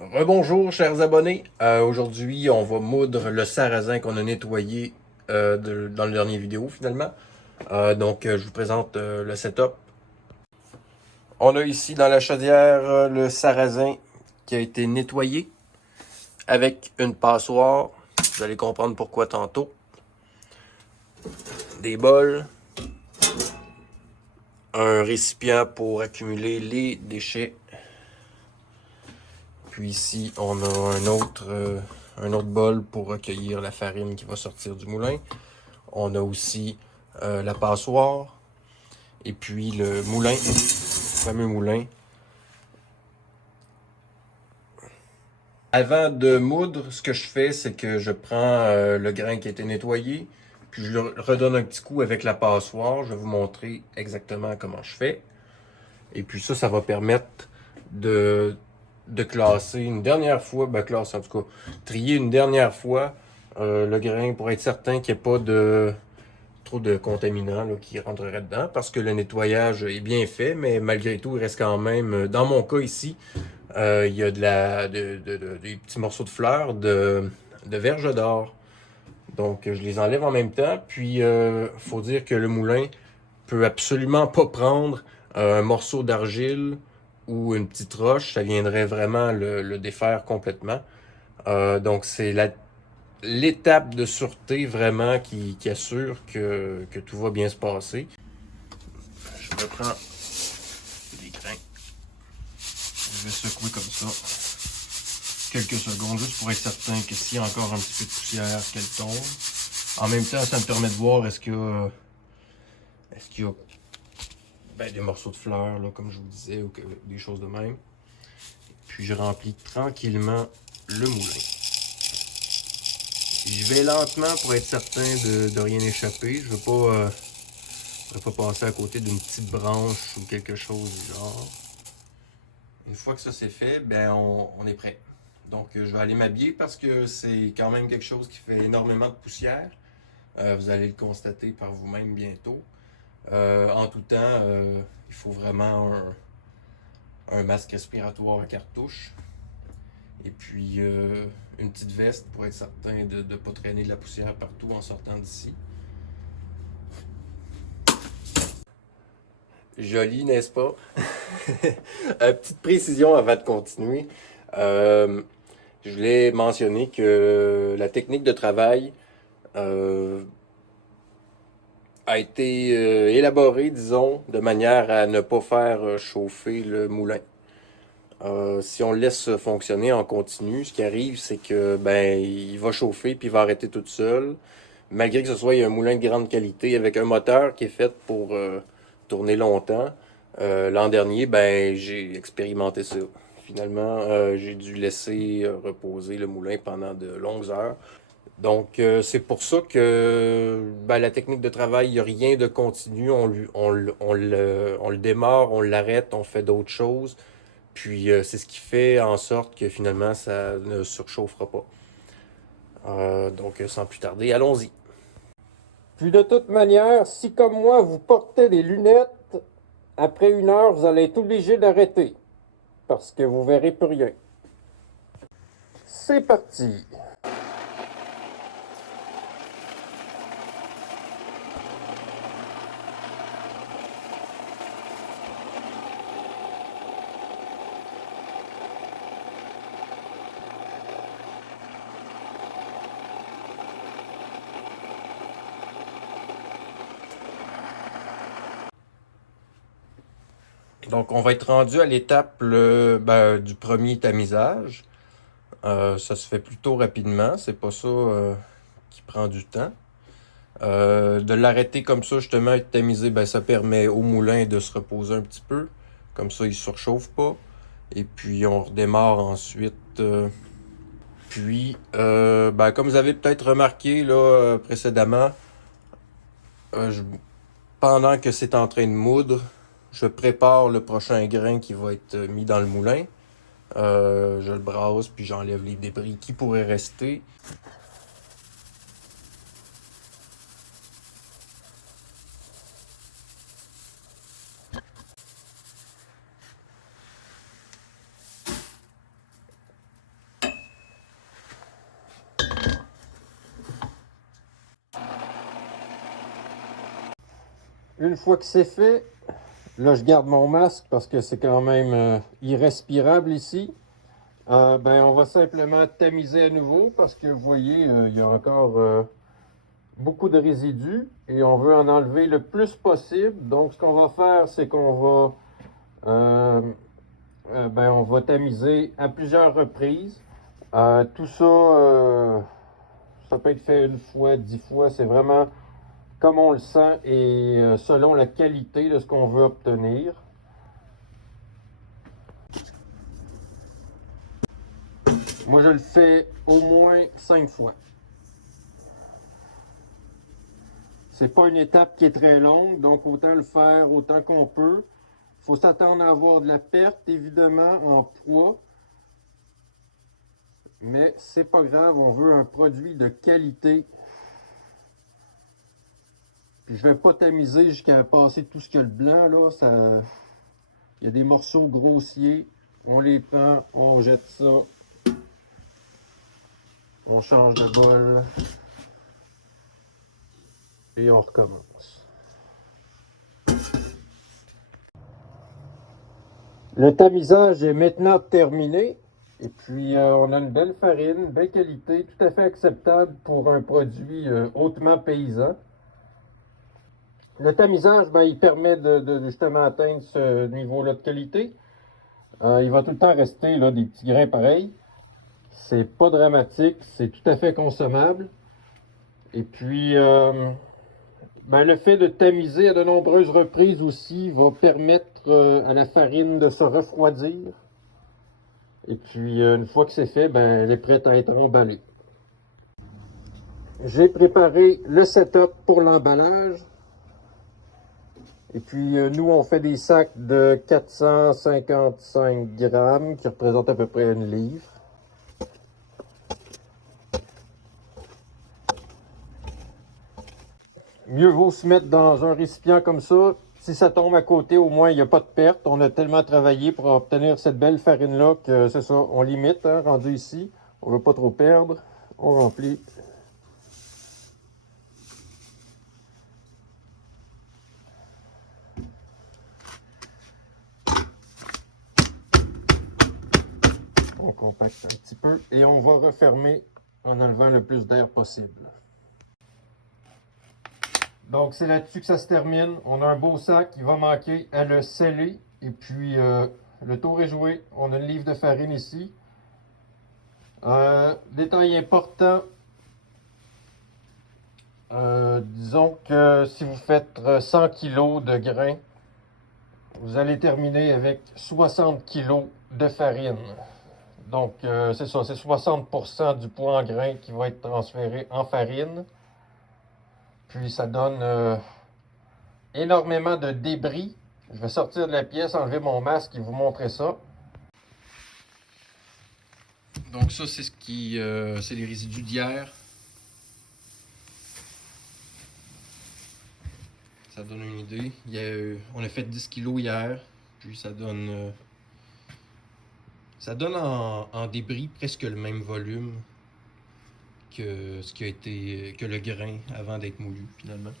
Rebonjour, chers abonnés. Aujourd'hui, on va moudre le sarrasin qu'on a nettoyé dans le dernier vidéo, finalement. Je vous présente le setup. On a ici dans la chaudière le sarrasin qui a été nettoyé avec une passoire. Vous allez comprendre pourquoi tantôt. Des bols. Un récipient pour accumuler les déchets. Puis ici, on a un autre bol pour recueillir la farine qui va sortir du moulin. On a aussi la passoire et puis le moulin, le fameux moulin. Avant de moudre, ce que je fais, c'est que je prends le grain qui a été nettoyé, puis je le redonne un petit coup avec la passoire. Je vais vous montrer exactement comment je fais. Et puis ça va permettre de, de classer une dernière fois, classer en tout cas, trier une dernière fois le grain pour être certain qu'il n'y ait pas trop de contaminants là, qui rentreraient dedans, parce que le nettoyage est bien fait, mais malgré tout, il reste quand même, dans mon cas ici, il y a des petits morceaux de fleurs de verge d'or. Donc, je les enlève en même temps. Puis, faut dire que le moulin peut absolument pas prendre un morceau d'argile ou une petite roche. Ça viendrait vraiment le défaire complètement. Donc, c'est l'étape de sûreté vraiment qui assure que tout va bien se passer. Je reprends les grains. Je vais secouer comme ça quelques secondes juste pour être certain que s'il y a encore un petit peu de poussière, qu'elle tombe. En même temps, ça me permet de voir est-ce qu'il y a des morceaux de fleurs, là, comme je vous disais, ou des choses de même. Puis je remplis tranquillement le moulin. Je vais lentement pour être certain de rien échapper. Je ne veux pas passer à côté d'une petite branche ou quelque chose du genre. Une fois que ça c'est fait, on est prêt. Donc je vais aller m'habiller parce que c'est quand même quelque chose qui fait énormément de poussière. Vous allez le constater par vous-même bientôt. En tout temps, il faut vraiment un masque respiratoire à cartouche. Et puis une petite veste pour être certain de ne pas traîner de la poussière partout en sortant d'ici. Joli, n'est-ce pas? Petite précision avant de continuer. Euh, je voulais mentionner que la technique de travail euh, a été élaborée, disons, de manière à ne pas faire chauffer le moulin. Si on le laisse fonctionner en continu, ce qui arrive, c'est que il va chauffer puis il va arrêter tout seul. Malgré que ce soit un moulin de grande qualité avec un moteur qui est fait pour tourner longtemps. L'an dernier, j'ai expérimenté ça. Finalement, j'ai dû laisser reposer le moulin pendant de longues heures. Donc, c'est pour ça que la technique de travail, il n'y a rien de continu. On le démarre, on l'arrête, on fait d'autres choses. Puis, c'est ce qui fait en sorte que finalement, ça ne surchauffera pas. Sans plus tarder, allons-y. Puis de toute manière, si comme moi, vous portez des lunettes, après 1 heure, vous allez être obligé d'arrêter. Parce que vous verrez plus rien. C'est parti. Donc, on va être rendu à l'étape du premier tamisage. Ça se fait plutôt rapidement. C'est pas ça qui prend du temps. De l'arrêter comme ça, justement, être tamisé, ça permet au moulin de se reposer un petit peu. Comme ça, il ne surchauffe pas. Et puis, on redémarre ensuite. Comme vous avez peut-être remarqué là, précédemment, euh, je- pendant que c'est en train de moudre, je prépare le prochain grain qui va être mis dans le moulin. Je le brasse, puis j'enlève les débris qui pourraient rester. une fois que c'est fait, là je garde mon masque parce que c'est quand même irrespirable ici. Ben, on va simplement tamiser à nouveau parce que vous voyez, il y a encore beaucoup de résidus et on veut en enlever le plus possible. Donc ce qu'on va faire, c'est qu'on on va tamiser à plusieurs reprises. Tout ça, ça peut être fait une fois, 10 fois. C'est vraiment comme on le sent et selon la qualité de ce qu'on veut obtenir. Moi, je le fais au moins 5 fois. C'est pas une étape qui est très longue, donc autant le faire autant qu'on peut. Il faut s'attendre à avoir de la perte, évidemment, en poids. Mais c'est pas grave, on veut un produit de qualité. Puis je vais pas tamiser jusqu'à passer tout ce qu'il y a de blanc, là. Il y a des morceaux grossiers. On les prend, on jette ça. On change de bol. Et on recommence. Le tamisage est maintenant terminé. Et puis, on a une belle farine, belle qualité, tout à fait acceptable pour un produit hautement paysan. Le tamisage, ben, il permet de justement atteindre ce niveau-là de qualité. Il va tout le temps rester là, des petits grains pareils. C'est pas dramatique, c'est tout à fait consommable. Et puis, ben, le fait de tamiser à de nombreuses reprises aussi va permettre à la farine de se refroidir. Et puis, une fois que c'est fait, ben, elle est prête à être emballée. J'ai préparé le setup pour l'emballage. Et puis, nous, on fait des sacs de 455 grammes qui représentent à peu près une livre. Mieux vaut se mettre dans un récipient comme ça. Si ça tombe à côté, au moins, il n'y a pas de perte. On a tellement travaillé pour obtenir cette belle farine-là que c'est ça, on limite, hein, rendu ici. On ne veut pas trop perdre. On remplit. On compacte un petit peu et on va refermer en enlevant le plus d'air possible. Donc c'est là-dessus que ça se termine. On a un beau sac, il va manquer à le sceller. Et puis le tour est joué. On a une livre de farine ici. Détail important, disons que si vous faites 100 kg de grains, vous allez terminer avec 60 kg de farine. Donc c'est ça, c'est 60% du poids en grains qui va être transféré en farine. Puis ça donne énormément de débris. Je vais sortir de la pièce, enlever mon masque et vous montrer ça. Donc ça, c'est c'est les résidus d'hier. Ça donne une idée. On a fait 10 kg hier, puis ça donne en débris presque le même volume que ce qui a été que le grain avant d'être moulu finalement.